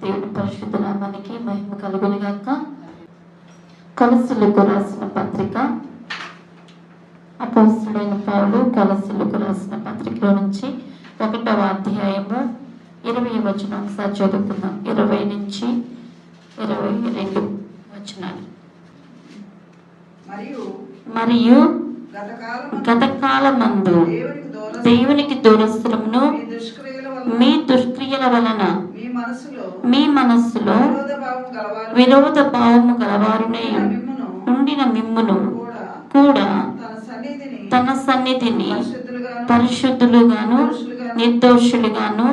దేవుని పరిశుద్ధ నామానికి మహిమ కలుగును గాక. కలసులకు రాసిన పత్రిక. అపోస్తుడైన పౌలు కలసులకు రాసిన పత్రికలో నుంచి ఒకటవ అధ్యాయము ఇరవై వచనం ఒకసారి చదువుకుందాం ఇరవై నుంచి ఇరవై రెండు వచనాలు. మరియు గతకాలమందు గతకాలమందు దేవునికి దూరం దేవునికి దూరస్థులమును మీ దుష్క్రియల వలన మీ మనస్సులో విరోధ భావము గలవారునే ఉండిన మిమ్మును కూడా తన సన్నిధిని పరిశుద్ధులుగాను నిర్దోషులుగాను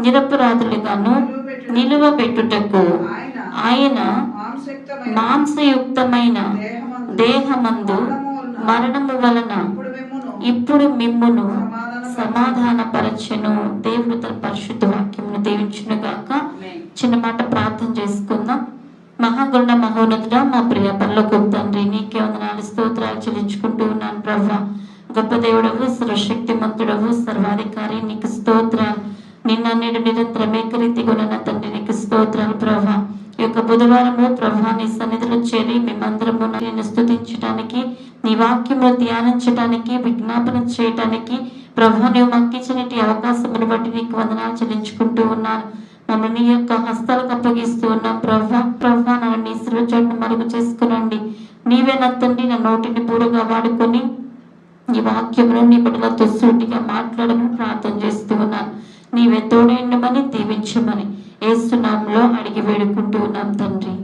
నిరపరాధులుగాను నిలువబెట్టుటకు ఆయన ఆయన మాంసయుక్తమైన దేహమందు మరణము వలన ఇప్పుడు మిమ్మును సమాధానపరచెను. దేవుడు తన పరిశుద్ధ వాక్యమును దీవించును గాక చిన్న మాట ప్రార్థన చేసుకుందాం. మహాగుణ మహోన్నతుడ మా ప్రియ పర్లకు తండ్రి నీకే వందనాలు స్తోత్రాలు చెల్లించుకుంటూ ఉన్నాను ప్రభా. గొప్ప దేవుడవు సర్వశక్తిమంతుడవు సర్వాధికారి నీకు స్తోత్రాలు. నిన్నన్నిటి మీద నిరంతరం ఏకరీతిగా తండ్రి నీకు స్తోత్రాలు ప్రభా. ఈ యొక్క బుధవారము ప్రభా నీ సన్నిధిలో చేరి మేమందరము నేను స్థుతించడానికి నీ వాక్యములు ధ్యానించడానికి విజ్ఞాపన చేయటానికి ప్రభా నువ్వు మాకు ఇచ్చినటి అవకాశమును బట్టి నీకు వందనాలు చెల్లించుకుంటూ ఉన్నాను. మమ్మల్ని యొక్క హస్తాలకు అప్పగిస్తూ ఉన్నాం ప్రభా. ప్రభా నన్ను నీ సృజను మరుగు చేసుకునండి. నీవే నా తండ్రి నా నోటిని పూరగా వాడుకొని నీ వాక్యమును నీ బిడ్డలతో సూటిగా మాట్లాడమని ప్రార్థన చేస్తూ ఉన్నాను. నీవే తోడైండమని దీవించమని ఏసునామంలో అడిగి వేడుకుంటూ ఉన్నాం తండ్రి.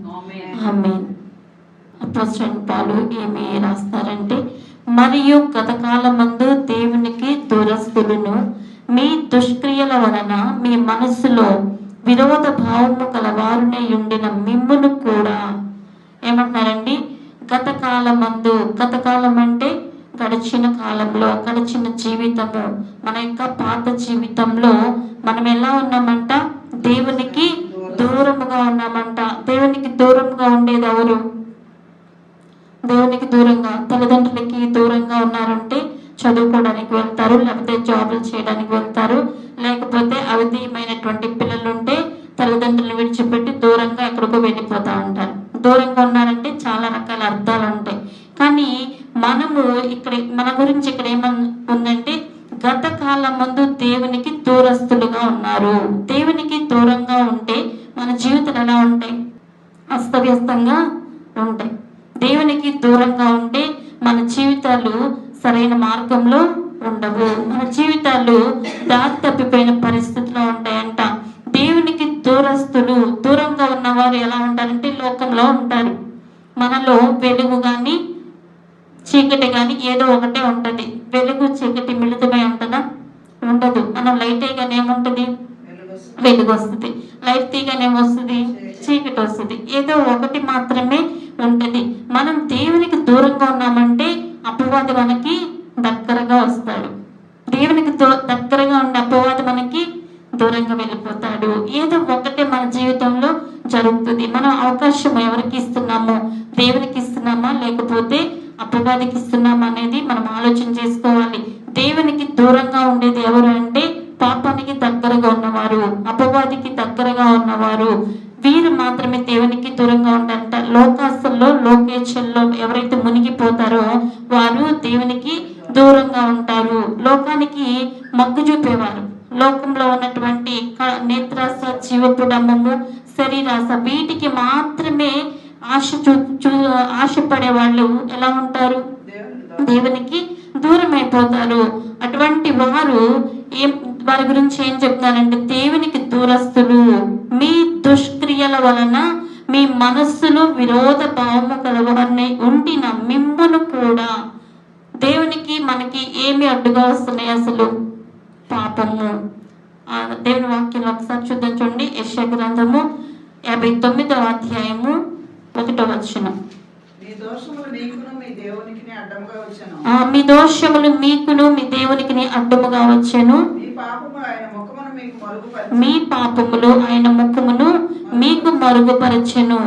పాలు ఏమి రాస్తారంటే మరియు గతకాలమందు దేవునికి దురస్తులను మీ దుష్క్రియల వలన మీ మనస్సులో విరోధ భావము కలవారునే ఉండిన మిమ్మును కూడా. ఏమంటున్నారండి? గతకాలమందు గతకాలం అంటే గడిచిన కాలంలో గడిచిన జీవితము మన ఇంకా పాత జీవితంలో మనం ఎలా ఉన్నామంట? దేవునికి దూరముగా ఉన్నామంట. దేవునికి దూరంగా ఉండేది ఎవరు? దేవునికి దూరంగా తల్లిదండ్రులకి దూరంగా ఉన్నారంటే చదువుకోవడానికి వెళ్తారు లేకపోతే జాబులు చేయడానికి వెళ్తారు. లేకపోతే అవధీయమైనటువంటి పిల్లలు ఉంటే తల్లిదండ్రులను విడిచిపెట్టి దూరంగా ఎక్కడికో వెళ్ళిపోతా ఉంటారు. దూరంగా ఉన్నారంటే చాలా రకాల అర్థాలు ఉంటాయి కానీ మనము ఇక్కడ మన గురించి ఇక్కడ ఏమన్ ఉందంటే గత కాలం ముందు దేవునికి దూరస్తులుగా ఉన్నారు. దేవునికి దూరంగా ఉంటే మన జీవితాలు ఎలా ఉంటాయి? అస్తవ్యస్తంగా ఉంటాయి. దేవునికి దూరంగా ఉంటే మన జీవితాలు సరైన మార్గంలో ఉండవు. మన జీవితాలు దారి తప్పిపోయిన పరిస్థితిలో ఉంటాయంట. దేవునికి దూరస్తులు దూరంగా ఉన్నవారు ఎలా ఉంటారంటే లోకంలో ఉంటారు. మనలో వెలుగు కానీ చీకటి కానీ ఏదో ఒకటే ఉంటుంది. వెలుగు చీకటి మిళితమై ఉంటుందా? ఉండదు. మనం లైట్ అయ్యగానే ఏముంటుంది? వెలుగు వస్తుంది. లైట్ తీయగానే వస్తుంది. చీకటి వస్తుంది. ఏదో ఒకటి మాత్రమే ఉంటుంది. మనం దేవునికి దూరంగా ఉన్నామంటే అపవాది మనకి దగ్గరగా వస్తాడు. దేవునికి దగ్గరగా ఉండే అపవాది మనకి దూరంగా వెళ్ళిపోతాడు. ఏదో ఒకటే మన జీవితంలో జరుగుతుంది. మనం అవకాశం ఎవరికి ఇస్తున్నాము? దేవునికి ఇస్తున్నామా? లేకపోతే అపవాదికి ఇస్తున్నామా అనేది మనం ఆలోచన చేసుకోవాలి. దేవునికి దూరంగా ఉండేది ఎవరు అంటే పాపానికి దగ్గరగా ఉన్నవారు అపవాదికి దగ్గరగా ఉన్నవారు. వీరు మాత్రమే దేవునికి దూరంగా ఉంటారంట లోకాసుల్లో లోకేశంలో ఎవరైతే మునిగిపోతారో వారు దేవునికి దూరంగా ఉంటారు. లోకానికి మగ్గు చూపేవారు. లోకంలో ఉన్నటువంటి నేత్రాస నేత్రాస జీవపుడమ్మము శరీరాస వీటికి మాత్రమే ఆశ చూ చూ ఆశపడే వాళ్ళు ఎలా ఉంటారు? దేవునికి దూరం. అయిపోతారు అటువంటి వారు ఏం వారి గురించి ఏం చెప్తారంటే దేవునికి దూరస్తులు మీ దుష్క్రియల వలన మీ మనస్సులో విరోధ భావము కలవారిని ఉండిన మిమ్మును కూడా దేవునికి మనకి ఏమి అడ్డుగా వస్తున్నాయి అసలు? పాపము. దేవుని వాక్యం ఒకసారి చూద్దాం చూడండి. యశ గ్రంథము యాభై తొమ్మిదవ అధ్యాయము ఒకటో వచనం మీ దోషములు మీకును మీ దేవునికి అడ్డముగా వచ్చెను. మీ పాపములు ఆయన ముఖమును మీకు మరుగుపరిచి మీ పాపములు ఆయన ముఖమును మీకు మరుగుపరచెను.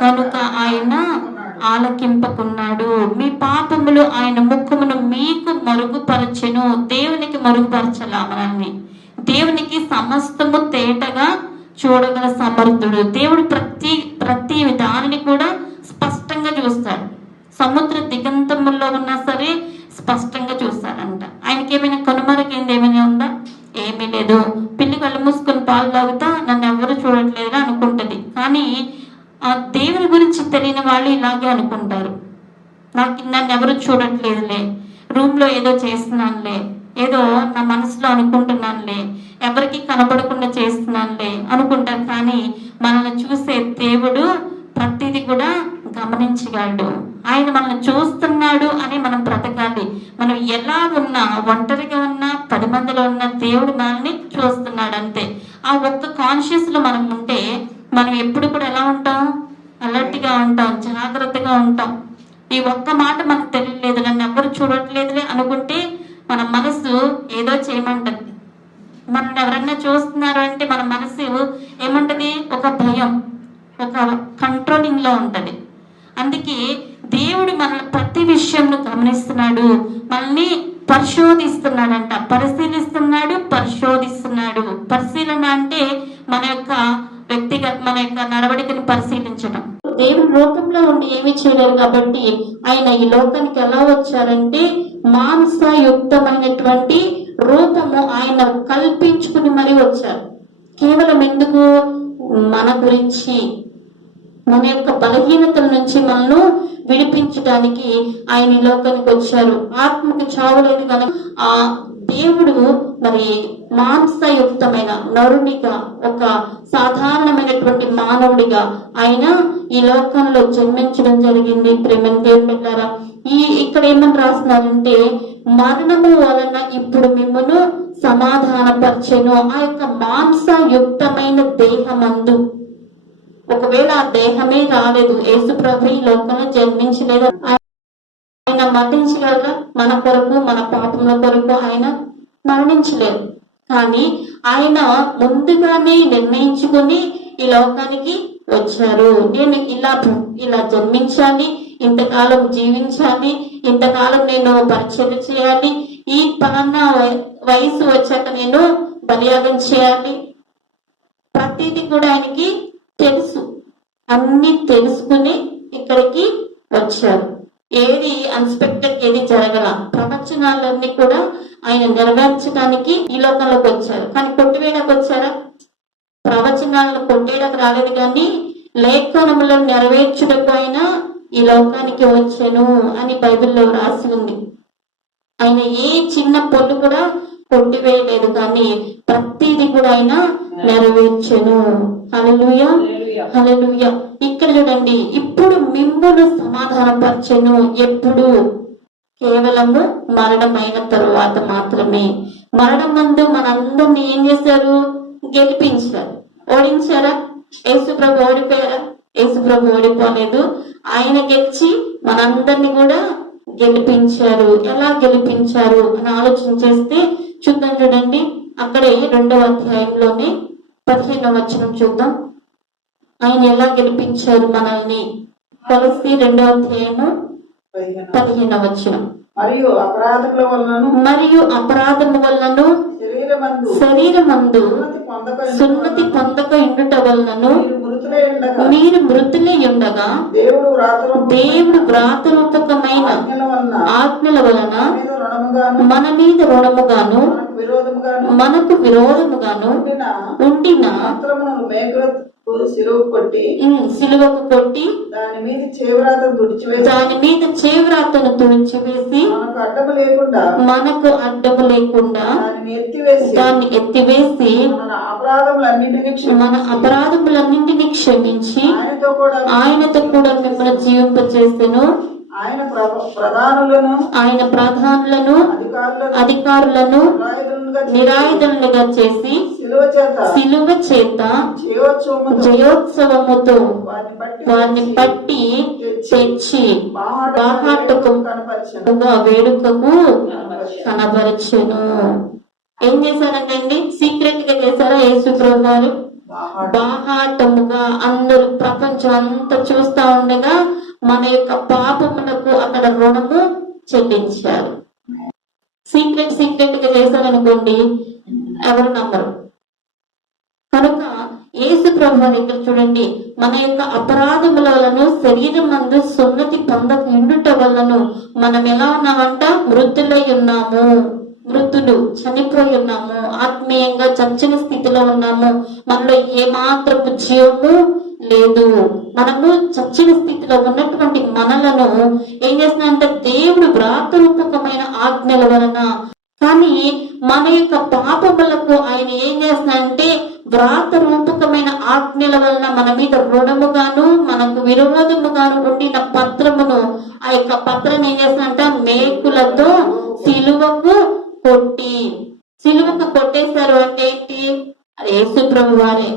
కనుక ఆయన ఆలకింపకున్నాడు. మీ పాపములు ఆయన ముఖమును మీకు మరుగుపరచెను. దేవునికి మరుగుపరచలా మనల్ని దేవునికి సమస్తము తేటగా చూడగల సమర్థుడు. దేవుడు ప్రతి ప్రతి దానిని కూడా స్పష్టంగా చూస్తాడు. సముద్ర దిగంతముల్లో ఉన్నా సరే స్పష్టంగా చూస్తాడంట. ఆయనకి ఏమైనా కనుమరకేంది ఏమైనా ఉందా? ఏమీ లేదు. పిల్లి కళ్ళు మూసుకొని పాలు తాగుతా నన్ను ఎవరు చూడట్లేదు అనుకుంటది. కానీ ఆ దేవుని గురించి తెలియని వాళ్ళు ఇలాగే అనుకుంటారు. నాకు నన్ను ఎవరు చూడట్లేదులే. రూమ్లో ఏదో చేస్తున్నానులే. ఏదో నా మనసులో అనుకుంటున్నానులే ఎవరికి కనపడకుండా చేస్తున్నానులే అనుకుంటాం కానీ మనల్ని చూసే దేవుడు ప్రతిదీ కూడా గమనించగలడు. ఆయన మనల్ని చూస్తున్నాడు అని మనం బ్రతకాలి. మనం ఎలా ఉన్నా ఒంటరిగా ఉన్నా పది మందిలో ఉన్న దేవుడు మనల్ని చూస్తున్నాడు అంతే. ఆ ఒక్క కాన్షియస్లో మనం ఉంటే మనం ఎప్పుడు కూడా ఎలా ఉంటాం? అలర్ట్గా ఉంటాం జాగ్రత్తగా ఉంటాం. ఈ ఒక్క మాట మనకు తెలియలేదు నన్ను ఎవరు చూడట్లేదులే అనుకుంటే మన మనసు ఏదో చేయమంటది. మనం ఎవరన్నా చూస్తున్నారు అంటే మన మనసు ఏమంటది? ఒక భయం ఒక కంట్రోలింగ్లో ఉంటది. అందుకే దేవుడు మన ప్రతి విషయంలో గమనిస్తున్నాడు. మనల్ని పరిశోధిస్తున్నాడంట. పరిశీలిస్తున్నాడు పరిశోధిస్తున్నాడు. పరిశీలన అంటే మన యొక్క వ్యక్తిగత మన యొక్క నడవడికని పరిశీలించడం దేవుడు లోకంలో ఉండి ఏమి చేయలేరు కాబట్టి ఆయన ఈ లోకానికి ఎలా వచ్చారంటే మాంసయుక్తమైనటువంటి రూపము ఆయన కల్పించుకుని మరీ వచ్చారు. కేవలం ఎందుకు? మన గురించి మన యొక్క బలహీనతల నుంచి మనను విడిపించడానికి ఆయన ఈ లోకానికి వచ్చారు. ఆత్మకి చావలేదు కనుక ఆ దేవుడు మరి మాంసయుక్తమైన నరునిగా ఒక సాధారణమైనటువంటి మానవుడిగా ఆయన ఈ లోకంలో జన్మించడం జరిగింది. ప్రేమ దేవుని ఈ ఇక్కడ ఏమని రాస్తున్నారంటే మరణము వలన ఇప్పుడు మిమ్మను సమాధానపరచెను. ఆ యొక్క మాంసయుక్తమైన దేహమందు. ఒకవేళ ఆ దేహమే రాలేదు ఏసుప్రభు ఈ లోకంలో జన్మించలేదు. ఆయన మన కొరకు మన పాపముల కొరకు ఆయన మరణించలేదు కానీ ఆయన ముందుగానే నిర్ణయించుకొని ఈ లోకానికి వచ్చారు. నేను ఇలా ఇలా జన్మించాలి ఇంతకాలం జీవించాలి ఇంతకాలం నేను పరిచయం చేయాలి ఈ పలానా వయసు వచ్చాక నేను బలియాగం చేయాలి. ప్రతిదీ కూడా ఆయనకి తెలుసు. అన్ని తెలుసుకుని ఇక్కడికి వచ్చారు. ఏది అన్స్పెక్టెడ్ ఏది జరగల. ప్రవచనాలన్నీ కూడా ఆయన నెరవేర్చడానికి ఈ లోకంలోకి వచ్చారు. కానీ కొట్టివేయడానికి వచ్చారా? ప్రవచనాలను కొట్టేయడానికి రాలేదు కానీ లేఖనములను నెరవేర్చుటకు ఈ లోకానికి వచ్చాను అని బైబిల్లో రాసి ఉంది. ఆయన ఏ చిన్న పొల్లు కూడా కొట్టివేయలేదు కానీ ప్రతిదీ కూడా ఆయన నెరవేర్చెను. అలలుయా హల్లెలూయా ఇక్కడ చూడండి ఇప్పుడు మిమ్మును సమాధానపరచెను. ఎప్పుడు? కేవలము మరణమైన తరువాత మాత్రమే. మరణం ముందు మనందరిని ఏం చేశారు? గెలిపించారు. ఓడించారా? యేసుప్రభు ఓడిపోయారా? యేసుప్రభు ఓడిపోలేదు. ఆయన గెలిచి మనందరిని కూడా గెలిపించారు. ఎలా గెలిపించారు అని ఆలోచన చేస్తే చూద్దాం చూడండి. అక్కడే రెండవ అధ్యాయంలోనే పదిహేనవ వచనం చూద్దాం. ఆయన ఎలా గెలిపించారు మనల్ని కొలసి రెండవ అధ్యాయము పదిహేను. వచనం మరియు అపరాధముల వలనను మరియు అపరాధము వలనను శరీరమందు సున్నతి పొందక ఇండుట వలనను మీరు మృతులై ఉండగా దేవుడు వ్రాతరూపకమైన ఆజ్ఞల వలన వలన మన మీద రుణముగాను మనకు విరోధముగాను ఉండిన సిలువ కొట్టి సిలువకు కొట్టి దాని మీద చేవరాతను తుడిచివేసి దాని మీద చేవ్రాతను తుడిచివేసి మనకు అడ్డము లేకుండా మనకు అడ్డము లేకుండా దానిని ఎత్తివేసి దాన్ని ఎత్తివేసి మన అపరాధములన్నింటినీ క్షమించి మన అపరాధములన్నింటినీ క్షమించి ఆయనతో కూడా ఆయనతో కూడా మిమ్మల్ని జీవింపచేసెను ఆయన ప్ర- ప్రధానులను ఆయన ప్రధానులను అధికారులను నిరాయుధులుగా చేసి సిలువ చేత జయోత్సవముతో వారిని పట్టి తెచ్చి బాహాటకు కనపరిచాను వేడుకకు కనబరచెను ఏం చేశారంటండి? సీక్రెట్గా చేశారా? యేసు ప్రభు గారు బాహాటముగా అందరూ ప్రపంచం అంతా చూస్తా ఉండగా మన యొక్క పాపమునకు అక్కడ రుణము చెల్లించారు సీక్రెట్ సీక్రెట్గా చేశారనుకోండి ఎవరు నమ్మరు. కనుక ఏసు ప్రభు ఇక్కడ చూడండి మన యొక్క అపరాధములను శరీరం నందు సున్నతి పొందక ఉండుట వలన మనం ఎలా ఉన్నామంట? మృతులై ఉన్నాము. మృతులు చనిపోయి ఉన్నాము. ఆత్మీయంగా చచ్చిన స్థితిలో ఉన్నాము. మనలో ఏమాత్రపు జీవము లేదు. మనము చచ్చిన స్థితిలో ఉన్నటువంటి మనలను ఏం చేస్తున్నాయంటే దేవుడు వ్రాతరూపకమైన ఆజ్ఞల వలన కానీ మన యొక్క పాపములకు ఆయన ఏం చేస్తున్నాయంటే వ్రాత రూపకమైన ఆజ్ఞల వలన మన మీద రుణముగాను మనకు విరోధముగాను ఉండిన పత్రమును ఆ యొక్క పత్రం ఏం చేస్తున్నాడంట? మేకులతో సిలువకు కొట్టి. సిలువకు కొట్టేశారు అంటే ఏంటి? యేసు ప్రభు వారే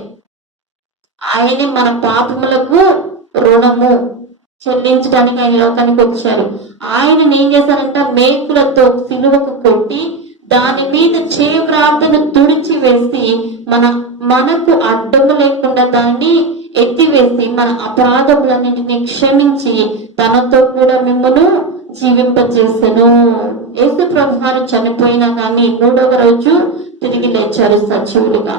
ఆయనే మన పాపములకు రుణము చెల్లించడానికి ఆయన లోకానికి వచ్చారు. ఆయన ఏం చేశారంట? మేకులతో సిలువకు కొట్టి దాని మీద చేవ్రాతను తుడిచి వేసి మన మనకు అడ్డము లేకుండా దాన్ని ఎత్తివేసి మన అపరాధములన్నింటినీ క్షమించి తనతో కూడా మిమ్మను జీవింపజేసను. యేసు ప్రభువారు చనిపోయినా కానీ మూడవ రోజు తిరిగి లేచారు సజీవులుగా.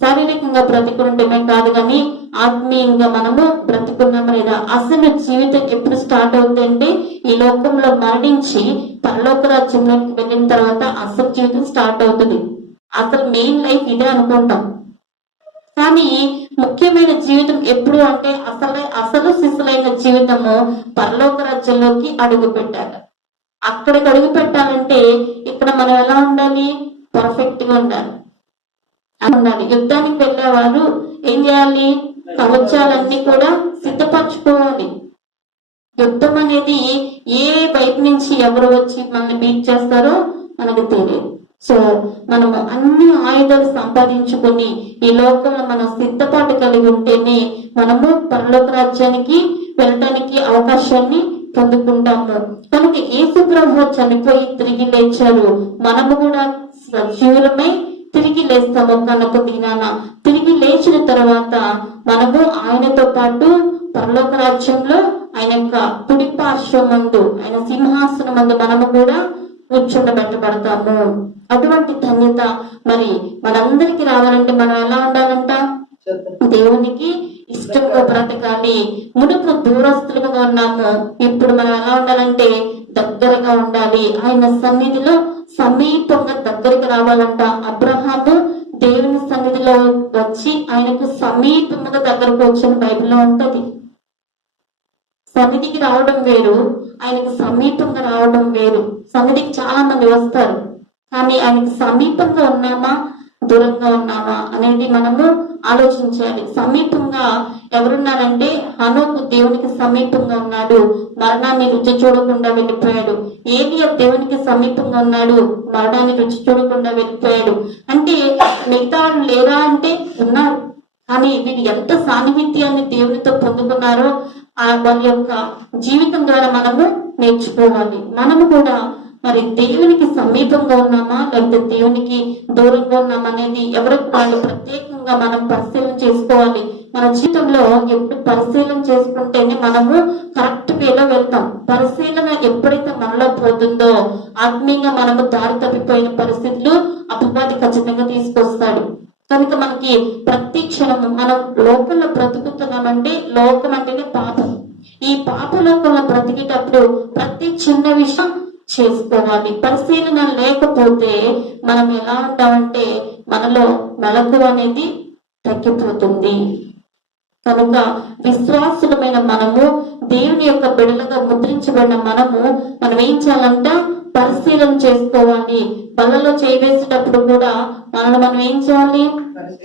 శారీరకంగా బ్రతికుంటమే కాదు కానీ ఆత్మీయంగా మనము బ్రతుకున్నాం లేదా? అసలు జీవితం ఎప్పుడు స్టార్ట్ అవుతుందంటే ఈ లోకంలో మరణించి పరలోక రాజ్యంలోకి వెళ్ళిన తర్వాత అసలు జీవితం స్టార్ట్ అవుతుంది. అసలు మెయిన్ లైఫ్ ఇదే అనుకుంటాం. కానీ ముఖ్యమైన జీవితం ఎప్పుడు అంటే అసలు అసలు శిశులైన జీవితము పరలోక రాజ్యంలోకి అడుగు పెట్టాలి. అక్కడికి అడుగు పెట్టాలంటే ఇక్కడ మనం ఎలా ఉండాలి? పర్ఫెక్ట్గా ఉండాలి. అన్నాడు యుద్ధానికి వెళ్ళేవారు ఏం చేయాలి? కవచాలన్నీ కూడా సిద్ధపరచుకోవాలి. యుద్ధం అనేది ఏ బయట నుంచి ఎవరు వచ్చి మనల్ని బీట్ చేస్తారో మనకు తెలియదు. సో మనం అన్ని ఆయుధాలు సంపాదించుకొని ఈ లోకంలో మనం సిద్ధపాటు కలిగి ఉంటేనే మనము పరలోక రాజ్యానికి వెళ్ళటానికి అవకాశాన్ని పొందుకుంటాము. కనుక యేసు ప్రభు చనిపోయి తిరిగి లేచారు మనము కూడా సజీవులమై తిరిగి లేస్తాము కనుక దినాన తిరిగి లేచిన తర్వాత మనము ఆయనతో పాటు పరలోక రాజ్యంలో ఆయన యొక్క కుడి పార్శ్వమందు ఆయన సింహాసనం మందు మనము కూడా కూర్చుండబెట్టబడతాము. అటువంటి ధన్యత మరి మనందరికి రావాలంటే మనం ఎలా ఉండాలంట? దేవునికి ఇష్టంగా బ్రతకాలి. మునుపు దూరస్తులుగా ఉన్నాము. ఇప్పుడు మనం ఎలా ఉండాలంటే దగ్గరగా ఉండాలి. ఆయన సన్నిధిలో సమీపంగా దగ్గరికి రావాలంట. అబ్రహాము దేవుని సన్నిధిలో వచ్చి ఆయనకు సమీపంగా దగ్గరకు వచ్చిన బైబిల్లో ఉంటది. సన్నిధికి రావడం వేరు ఆయనకు సమీపంగా రావడం వేరు. సన్నిధికి చాలా మంది వస్తారు. కానీ ఆయనకు సమీపంగా ఉన్నామా దూరంగా ఉన్నామా అనేది మనము ఆలోచించాలి. సమీపంగా ఎవరున్నారంటే హనోకు దేవునికి సమీపంగా ఉన్నాడు. మరణాన్ని రుచి చూడకుండా వెళ్ళిపోయాడు. ఏలియా దేవునికి సమీపంగా ఉన్నాడు. మరణాన్ని రుచి చూడకుండా వెళ్ళిపోయాడు. అంటే మిగతా లేరా అంటే ఉన్నారు. కానీ వీరు ఎంత సాన్నిహిత్యాన్ని దేవునితో పొందుకున్నారో ఆ వారి యొక్క జీవితం ద్వారా మనము నేర్చుకోవాలి. మనము కూడా మరి దేవునికి సమీపంగా ఉన్నామా లేకపోతే దేవునికి దూరంగా ఉన్నామా అనేది ఎవరికి వాళ్ళు ప్రత్యేకంగా మనం పరిశీలన చేసుకోవాలి. మన జీవితంలో ఎప్పుడు పరిశీలన చేసుకుంటేనే మనము కరెక్ట్ వేలో వెళ్తాం. పరిశీలన ఎప్పుడైతే మనలో పోతుందో ఆత్మీయంగా మనము దారి తప్పిపోయిన పరిస్థితులు అపవాది ఖచ్చితంగా తీసుకొస్తాడు. కనుక మనకి ప్రతి క్షణము మనం లోకంలో బ్రతుకుతున్నామంటే లోకం అంటేనే పాపం. ఈ పాప లోకంలో బ్రతికేటప్పుడు ప్రతి చిన్న విషయం చేసుకోవాలి. పరిశీలన లేకపోతే మనం ఎలా ఉంటామంటే మనలో మెలకు అనేది తగ్గిపోతుంది. కనుక విశ్వాసులమైన మనము దేవుని యొక్క బిడలుగా ముద్రించబడిన మనము మనం ఏం చేయాలంట పరిశీలన చేసుకోవాలి. బలలో చేయవేసేటప్పుడు కూడా మనల్ని మనం ఏం చేయాలి?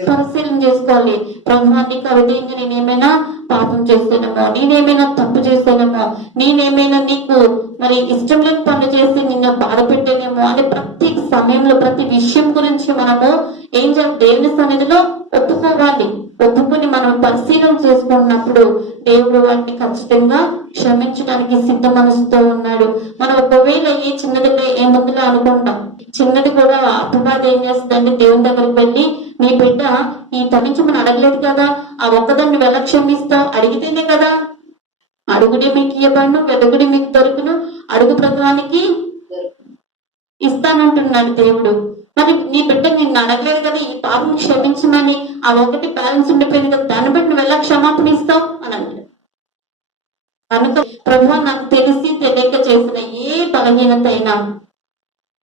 పరిశీలన. చేసుకోవాలి. ప్రభా నీకు అవిధేయంగా నేనేమైనా పాపం చేస్తానేమో నేనేమైనా తప్పు చేస్తానేమో నేనేమైనా నీకు మరి ఇష్టం లేని పనులు చేసి నిన్ను బాధ పెట్టానేమో అని ప్రతి సమయంలో ప్రతి విషయం గురించి మనము ఏం చేయాలి? దేవుని సన్నిధిలో ఒప్పుకోవాలి. పొదుపుని మనం పరిశీలన చేసుకున్నప్పుడు దేవుడు వాటిని ఖచ్చితంగా క్షమించడానికి సిద్ధ మనసుతో ఉన్నాడు. మనం ఒకవేళ ఏ చిన్నదిగా ఏ ముందులో అనుకుంటాం చిన్నది కూడా అపవాదం ఏం చేస్తుందంటే దేవుని దగ్గరికి వెళ్ళి నీ బిడ్డ ఈ తనించి మనం అడగలేదు కదా ఆ ఒక్కదాన్ని వెళ్ళ క్షమిస్తావు? అడిగితేనే కదా. అడుగుడి మీకు ఇవ్వబడును వెలుగుడి మీకు దొరుకును అడుగు ప్రకారానికి ఇస్తానంటున్నాడు దేవుడు. మరి నీ బిడ్డ నిన్ను అడగలేదు కదా ఈ పాపం క్షమించమని ఆ ఒకటి బ్యాలెన్స్ ఉండిపోయింది కదా దాన్ని బట్టి నువ్వు ఎలా క్షమాపణ ఇస్తావు అని అంటాడు కనుక ప్రభు నాకు తెలిసి తెలియక చేసిన ఏ బలహీనత అయినా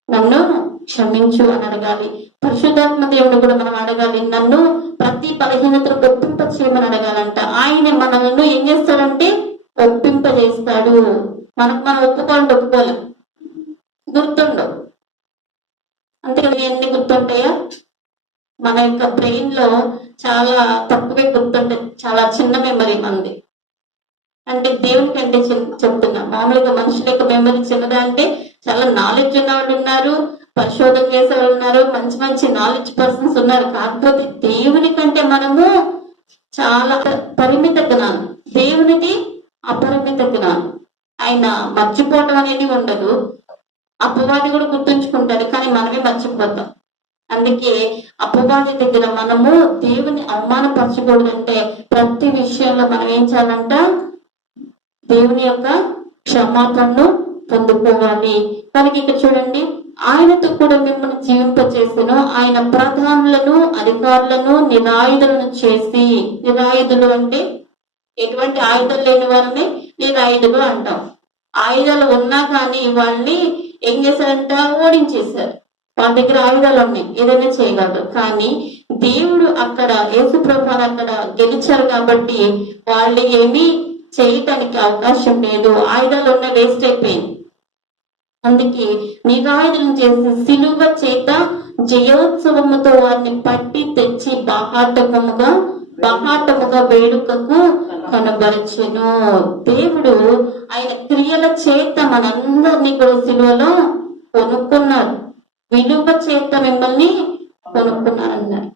నన్ను క్షమించు అని అడగాలి. పరిశుద్ధాత్మ దేవుడు కూడా మనం అడగాలి. నన్ను ప్రతి బలహీనతను ఒప్పింప చేయమని అడగాలంట. ఆయన మనల్ని ఏం చేస్తాడంటే ఒప్పింప చేస్తాడు మనకు మనం ఒప్పుకోవాలంటే ఒప్పుకోలేం గుర్తుండవు అంతే కదా ఎన్ని గుర్తుంటాయా? మన యొక్క బ్రెయిన్లో చాలా తక్కువే గుర్తుంటాయి చాలా చిన్న మెమరీ మంది అంటే దేవుని అంటే చెప్తున్నా. మామూలుగా మనుషుల యొక్క మెమరీ చిన్నదా అంటే చాలా నాలెడ్జ్ ఉన్నవాళ్ళు ఉన్నారు పరిశోధన చేసే వాళ్ళు ఉన్నారు మంచి మంచి నాలెడ్జ్ పర్సన్స్ ఉన్నారు. కాకపోతే దేవుని కంటే మనము చాలా పరిమిత జ్ఞానం. దేవునిది అపరిమిత జ్ఞానం. ఆయన మర్చిపోవటం అనేది ఉండదు. అపవాది కూడా గుర్తుంచుకుంటారు కానీ మనమే మర్చిపోతాం. అందుకే అపవాది దగ్గర మనము దేవుని అవమానపరచకూడదంటే ప్రతి విషయంలో మనం ఏం చేయాలంట? దేవుని యొక్క క్షమాపణను పొందుకోవాలి. కనుక ఇక్కడ చూడండి ఆయనతో కూడా మిమ్మల్ని జీవింపచేసను. ఆయన ప్రధానులను అధికారులను నిరాయుధులను చేసి నిరాయుధులు అంటే ఎటువంటి ఆయుధాలు లేని వారిని నిరాయుధులు అంటాం. ఆయుధాలు ఉన్నా కానీ వాళ్ళని ఏం చేశారంట? ఓడించేశారు. వాళ్ళ దగ్గర ఆయుధాలు ఉన్నాయి. ఏదైనా చేయగలరు. కానీ దేవుడు అక్కడ యేసు అక్కడ గెలిచారు కాబట్టి వాళ్ళు ఏమీ చేయటానికి అవకాశం లేదు. ఆయుధాలు ఉన్న వేస్ట్ అయిపోయింది. అందుకే నిరాయుధం చేసి సిలువ చేత జయోత్సవముతో వారిని పట్టి తెచ్చి బాహాటకముగా బహాటముగా వేడుకకు కనబరచును. దేవుడు ఆయన క్రియల చేత మనందరినీ కూడా సిలువలో కొనుక్కున్నారు విలువ చేత మిమ్మల్ని కొనుక్కున్నారన్నారు.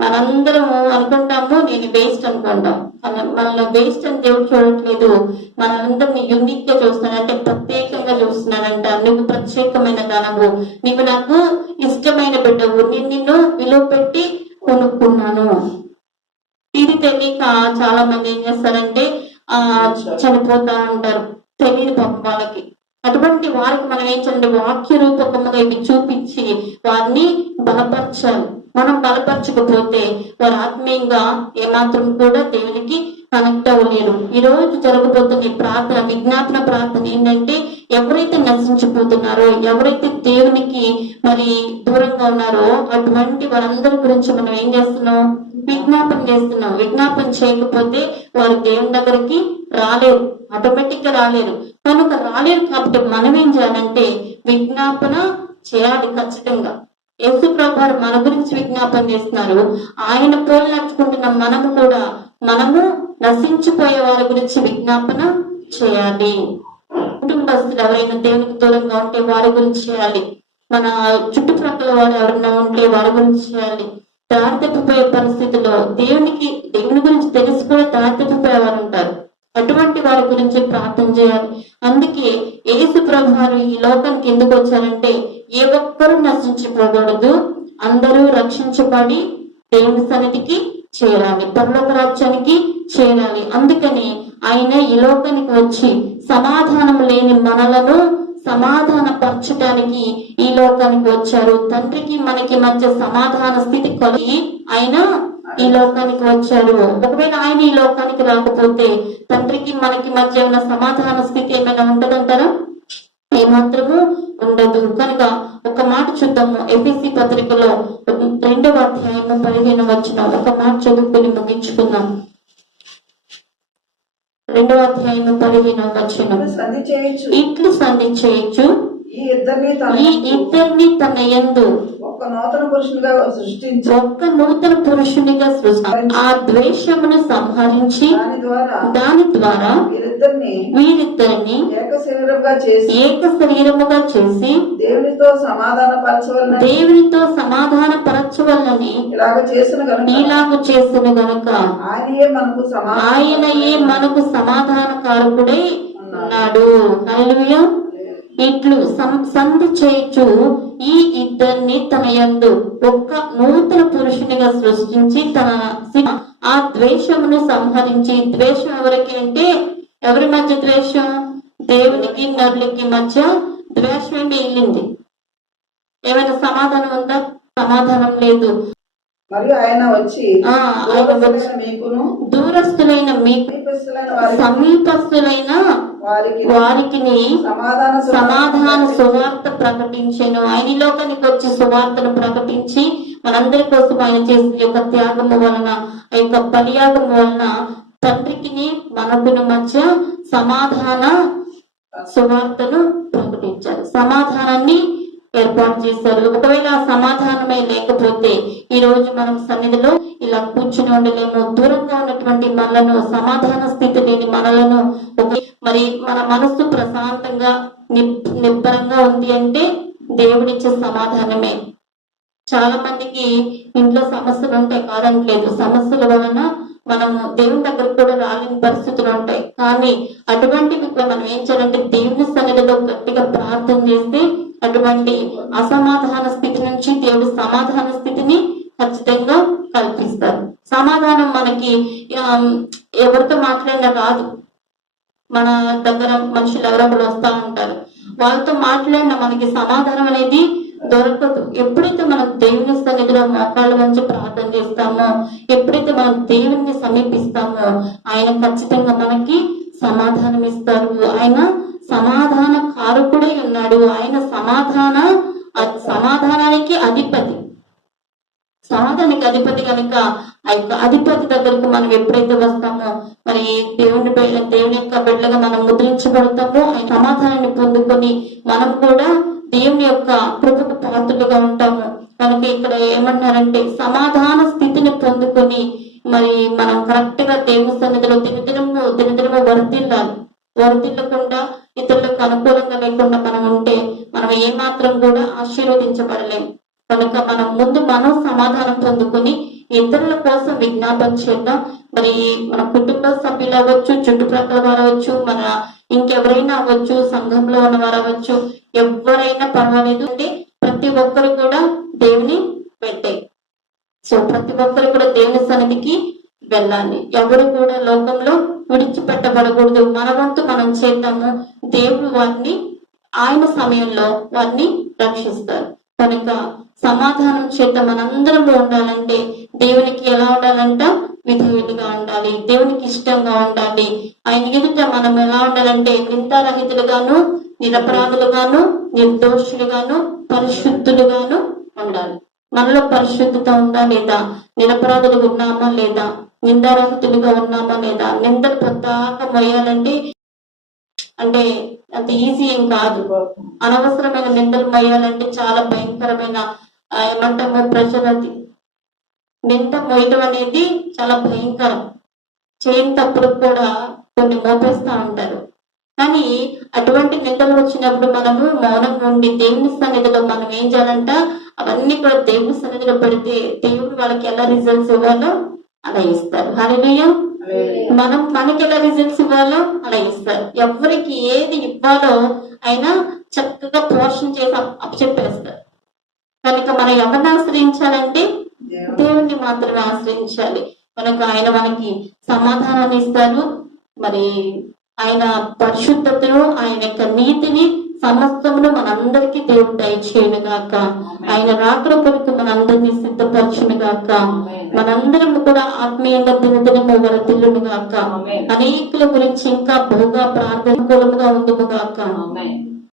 మనందరము అనుకుంటాము నేను వేస్ట్ అనుకుంటాం. కానీ మనల్ని వేస్ట్ అని దేవుడు చూడట్లేదు. మనందరిని యూనిక్గా చూస్తున్నాడు. అంటే ప్రత్యేకంగా చూస్తున్నాడంట. నువ్వు ప్రత్యేకమైన దానవు నీవు నాకు ఇష్టమైన బిడ్డవు. నేను నిన్ను విలువ పెట్టి కొనుక్కున్నాను. ఇది తెలియక చాలా మంది ఏం చేస్తారంటే ఆ చనిపోతా ఉంటారు. తెలియదు పాపం వాళ్ళకి. అటువంటి వారికి మనం ఏం చేయండి వాక్య రూపకముగా ఇవి చూపించి వారిని బలపరచాలి. మనం బలపరచకపోతే వారు ఆత్మీయంగా ఏమాత్రం కూడా దేవునికి కనెక్ట్ అవ్వలేరు ఈ రోజు జరగబోతున్న ఈ ప్రార్థన విజ్ఞాపన ప్రార్థన ఏంటంటే ఎవరైతే నశించిపోతున్నారో ఎవరైతే దేవునికి మరి దూరంగా ఉన్నారో అటువంటి వారందరి గురించి మనం ఏం చేస్తున్నాం? విజ్ఞాపన చేస్తున్నాం. విజ్ఞాపన చేయకపోతే వారు దేవుని దగ్గరికి రాలేరు. ఆటోమేటిక్గా రాలేరు. కనుక రాలేరు కాబట్టి మనం ఏం చేయాలంటే విజ్ఞాపన చేయాలి ఖచ్చితంగా. యేసు ప్రభారు మన గురించి విజ్ఞాపన చేస్తున్నారు. ఆయన పోలు నడుచుకుంటున్న మనము కూడా మనము నశించిపోయే వారి గురించి విజ్ఞాపన చేయాలి. కుటుంబస్తులు ఎవరైనా దేవునికి దూరంగా ఉంటే వారి గురించి చేయాలి. మన చుట్టుప్రక్కల వారు ఎవరైనా ఉంటే వారి గురించి చేయాలి. దారి తప్పిపోయే పరిస్థితిలో దేవునికి దేవుని గురించి తెలిసి కూడా దారి వారు ఉంటారు. అటువంటి వారి గురించి ప్రార్థన చేయాలి. అందుకే ఏసు ప్రభావం ఈ లోకానికి ఎందుకు వచ్చారంటే ఏ ఒక్కరూ నశించిపోకూడదు. అందరూ రక్షించబడి దేవుని సన్నిధికి చేరాలి పరలోక రాజ్యానికి చేరాలి అందుకని ఆయన ఈ లోకానికి వచ్చి సమాధానం లేని మనలను సమాధాన పరచడానికి ఈ లోకానికి వచ్చారు. తండ్రికి మనకి మధ్య సమాధాన స్థితి కలిగి ఆయన ఈ లోకానికి వచ్చారు. ఒకవేళ ఆయన ఈ లోకానికి రాకపోతే తండ్రికి మనకి మధ్య ఉన్న సమాధాన స్థితి ఏమైనా ఉంటదంటారా? ఏమాత్రము ఉండదు. కనుక ఒక మాట చూద్దాము. ఎపిసి పత్రికలో రెండవ అధ్యాయము పదిహేను వచ్చిన ఒక మాట చదువుకుని ముగించుకుందాం. రెండవ అధ్యాయము పదిహేను వచ్చిన. ఇట్లు సంధి చేయొచ్చు ఈ ఇద్దరిని తన యందు ఒక్క నూతన పురుషునిగా సృష్టించి. ఒక్క నూతన పురుషునిగా సృష్టి ఆ ద్వేషమును సంహరించి దాని ద్వారా వీరిద్దరిని వీరిద్దరిని ఏక శరీరంగా చేసి ఏక శరీరముగా చేసి దేవునితో సమాధాన పరచవలన దేవునితో సమాధాన పరచవలని ఇలాగ చేసిన కనుక ఇలాగ చేసిన గనుక ఆయనయే మనకు సమాధానం ఆయనయే మనకు సమాధానకారకుడై ఉన్నాడు. హల్లెలూయా. ఇట్లు సంధి చేయొచ్చు ఈ ఇద్దరిని తన యందు ఒక్క నూతన పురుషునిగా సృష్టించి తన ఆ ద్వేషమును సంహరించి ద్వేషం ఎవరికి అంటే ఎవరి మధ్య ద్వేషం? దేవునికి నరులకి మధ్య ద్వేషమే మిగిలింది ఏమైనా సమాధానం ఉందా? సమాధానం లేదు. మరియు ఆయన వచ్చి మీకును దూరస్తులైన మీకు సమీపస్తులైన వారికి వారికి సమాధాన సమాధాన సువార్త ప్రకటించాను. ఆయన లోకానికి వచ్చి సువార్తను ప్రకటించి మనందరి కోసం ఆయన చేసిన యొక్క త్యాగము వలన ఆ యొక్క బలియాగము వలన తండ్రికిని మనకుని మధ్య సమాధాన సువార్తను ప్రకటించారు. సమాధానాన్ని ఏర్పాటు చేశారు. ఒకవేళ సమాధానమే లేకపోతే ఈ రోజు మనం సన్నిధిలో ఇలా కూర్చుని ఉండలేము. దూరంగా ఉన్నటువంటి మనలను సమాధాన స్థితి లేని మనలను మరి మన మనస్సు ప్రశాంతంగా నిబ్- నిబ్బరంగా ఉంది అంటే దేవుడిచ్చే సమాధానమే. చాలా మందికి ఇంట్లో సమస్యలు ఉంటాయి కాదనట్లేదు సమస్యల వలన మనము దేవుని దగ్గర కూడా రాలేని పరిస్థితులు ఉంటాయి. కానీ అటువంటివి మనం ఏం చేయాలంటే దేవుని సన్నిధిలో గట్టిగా ప్రార్థన చేస్తే అటువంటి అసమాధాన స్థితి నుంచి దేవుడు సమాధాన స్థితిని ఖచ్చితంగా కల్పిస్తారు. సమాధానం మనకి ఎవరితో మాట్లాడినా రాదు. మన దగ్గర మనుషులు ఎవరో వస్తూ వస్తా ఉంటారు. వాళ్ళతో మాట్లాడిన మనకి సమాధానం అనేది దొరకదు. ఎప్పుడైతే మనం దేవుని సన్నిధిలో మోకాళ్ళ ప్రార్థన చేస్తామో ఎప్పుడైతే మనం దేవుణ్ణి సమీపిస్తామో ఆయన ఖచ్చితంగా మనకి సమాధానం ఇస్తారు. ఆయన సమాధాన కారకుడై ఉన్నాడు. ఆయన సమాధాన సమాధానానికి అధిపతి. సమాధానికి అధిపతి కనుక ఆ యొక్క అధిపతి దగ్గరకు మనం ఎప్పుడైతే వస్తామో మరి దేవుని బిడ్డ దేవుని యొక్క బిడ్డగా మనం ముద్రించబడతామో ఆయన సమాధానాన్ని పొందుకొని మనం కూడా దేవుని యొక్క కృప భగవంతుడుగా ఉంటాము. కనుక ఇక్కడ ఏమన్నారంటే సమాధాన స్థితిని పొందుకొని మరి మనం కరెక్ట్గా దేవుని సన్నిధిలో దినదినము దినదినము వరదిల్లాలి వరదిల్లకుండా ఇతరులకు అనుకూలంగా లేకుండా మనం ఉంటే మనం ఏమాత్రం కూడా ఆశీర్వదించబడలేము కనుక మనం ముందు మనం సమాధానం పొందుకొని ఇతరుల కోసం విజ్ఞాపన చేద్దాం. మరి మన కుటుంబ సభ్యులు అవ్వచ్చు చుట్టుప్రక్కల వారు అవ్వచ్చు మన ఇంకెవరైనా అవ్వచ్చు సంఘంలో ఉన్న వారు అవ్వచ్చు ఎవరైనా పర్వాలేదు అంటే ప్రతి ఒక్కరు కూడా దేవుని పెట్టే. సో ప్రతి ఒక్కరు కూడా దేవుని సన్నిధికి వెళ్ళాలి. ఎవరు కూడా లోకంలో విడిచిపెట్టబడకూడదు. మన వంతు మనం చేద్దాము. దేవుడు వారిని ఆయన సమయంలో వారిని రక్షిస్తారు. కనుక సమాధానం చేత మనందరం ఉండాలంటే దేవునికి ఎలా ఉండాలంట? విధేయులుగా ఉండాలి. దేవునికి ఇష్టంగా ఉండాలి. ఆయన ఎదుట మనం ఎలా ఉండాలంటే నిందారహితులుగాను నిరపరాధులుగాను నిర్దోషులుగాను పరిశుద్ధులుగాను ఉండాలి. మనలో పరిశుద్ధత ఉందా లేదా? నిరపరాధులుగా ఉన్నామా లేదా? నిందారహితులుగా ఉన్నామా లేదా? నింద పొద్దాక మోయాలంటే అంటే అంత ఈజీ ఏం కాదు. అనవసరమైన నిందలు మోయాలంటే చాలా భయంకరమైన ఆ, ఏమంటాము ప్రజలది నింద మోయడం అనేది చాలా భయంకరం. చేయని తప్పుడు కూడా కొన్ని మోపేస్తా ఉంటారు. కానీ అటువంటి నిందలు వచ్చినప్పుడు మనము మౌనంగా ఉండి దేవుని సన్నిధిలో మనం ఏం చేయాలంట? అవన్నీ కూడా దేవుని సన్నిధిలో పెడితే దేవుడు వాళ్ళకి ఎలా రిజల్ట్స్ ఇవ్వాలో అలా ఇస్తారు. హల్లెలూయా మనం మనకి ఎలా రిజల్ట్స్ ఇవ్వాలో అలా ఇస్తారు. ఎవరికి ఏది ఇవ్వాలో ఆయన చక్కగా పోషణ చేసి అప్- అప్పచెప్పేస్తారు. కనుక మనం ఎవరిని ఆశ్రయించాలంటే దేవుణ్ణి మాత్రమే ఆశ్రయించాలి. కనుక ఆయన మనకి సమాధానాన్ని ఇస్తారు మరి ఆయన పరిశుద్ధతను ఆయన యొక్క నీతిని సమస్తమును మనందరికీ దేవుడు దయచేయను గాక. ఆయన రాకడ కొరకు మనందరినీ సిద్ధపరచును గాక. మనందరం కూడా ఆత్మీయంగా దినదినము వరదిల్లును గాక. అనేకుల గురించి ఇంకా బహుగా ప్రార్థన కూలముగా ఉండును గాక.